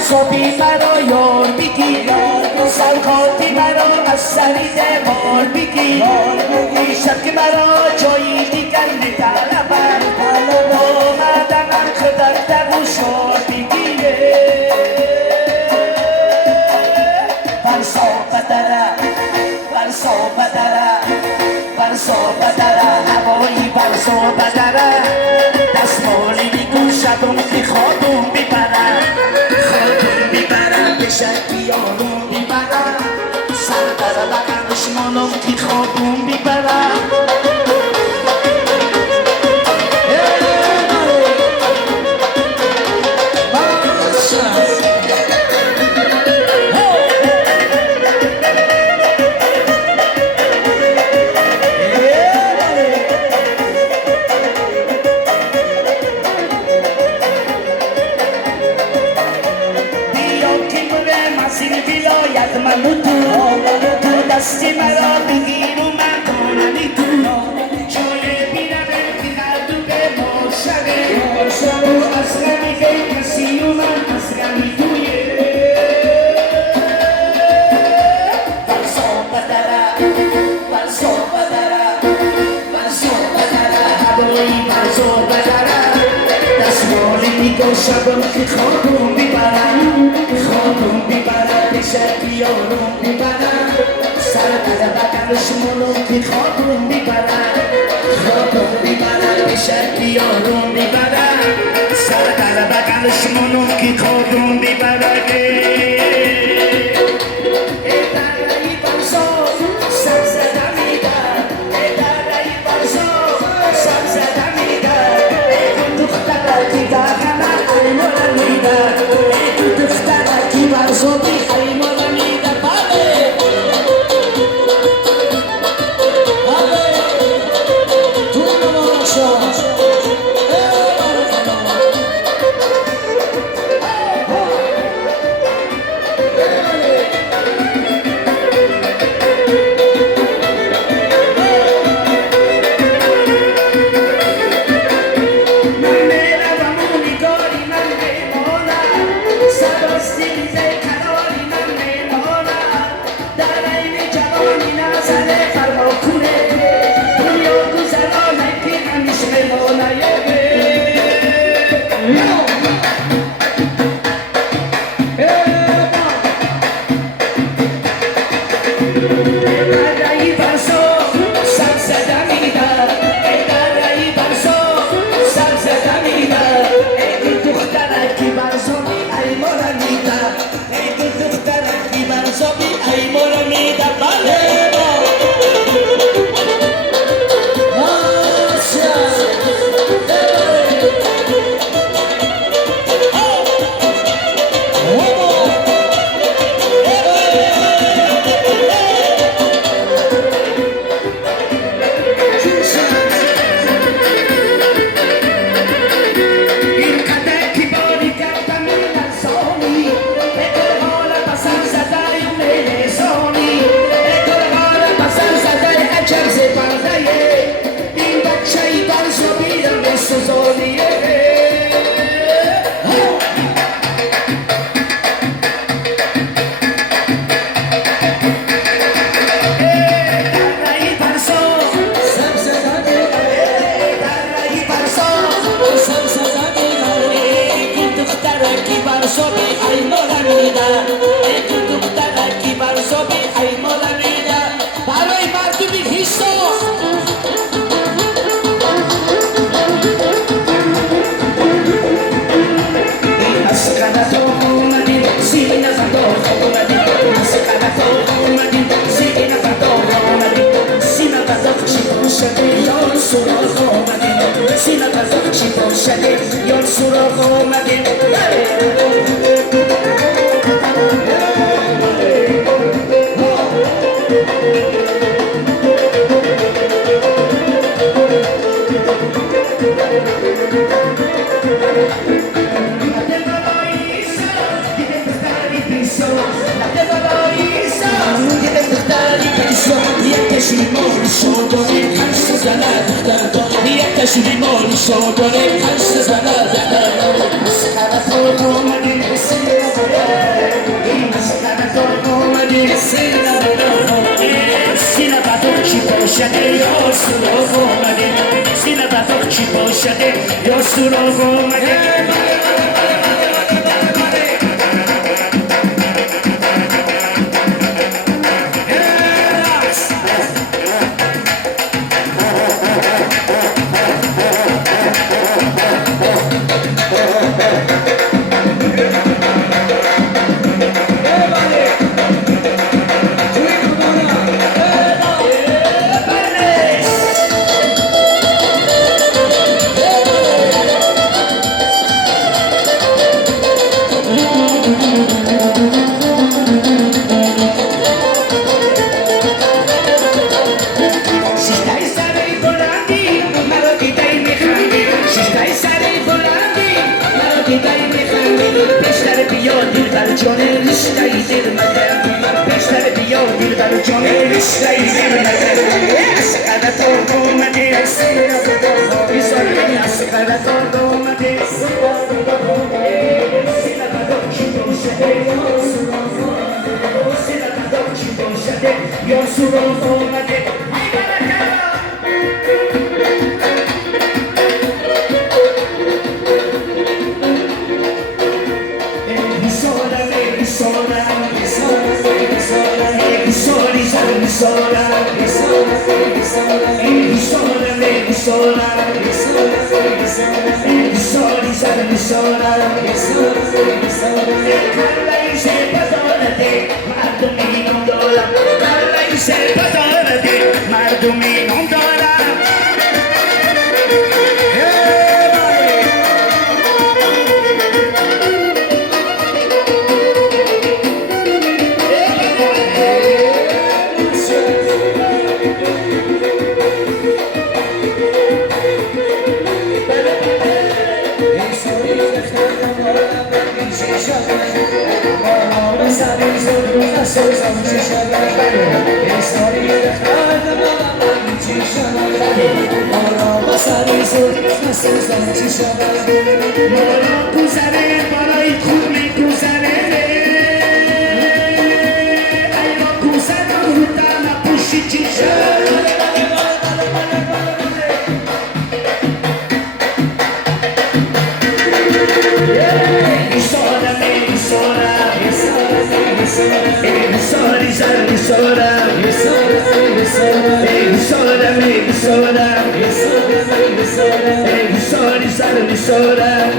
صبحی مرا یار بگیر سرخاتی مرا از سرید بار بگیر شب که مرا جایی دیگر نطلبم آمدم خدر در و شار بگیره برسا بدره هوایی برسا بدره دستمالی میگو شبم که خوابم میبره به شکلی آروم میبره سر در بقرش مانم که خوابم میبره دستی مرا بگیر و من کنمی تو جای بیرم انتقدو به ما شده و از غمی گی کسی و من از غمی تویه برسا بدره هوایی برسا بدره دستمالی میگو شبم که خوابم میبرم به شکلی آروم میبرم سر در بقرش مانم که خوابم میبرم به شکلی آروم میبرم سر در بقرش مانم که خوابم میبرم شو داره پشت زنه مسخره خود اومدیم بسیم باشده یا سراغ آمده زیر بطاق چی باشده یا سراغ آمده جان رشته دل مده بیشتر بیا دل بر جان رشته دل مده از قدرت آمده از بیزاری از قدرت آمده یا سراغ آمده مردمی نام دارم گذره برای خود میگذره اینا گذره رو دم پوشی چیشه Sorry,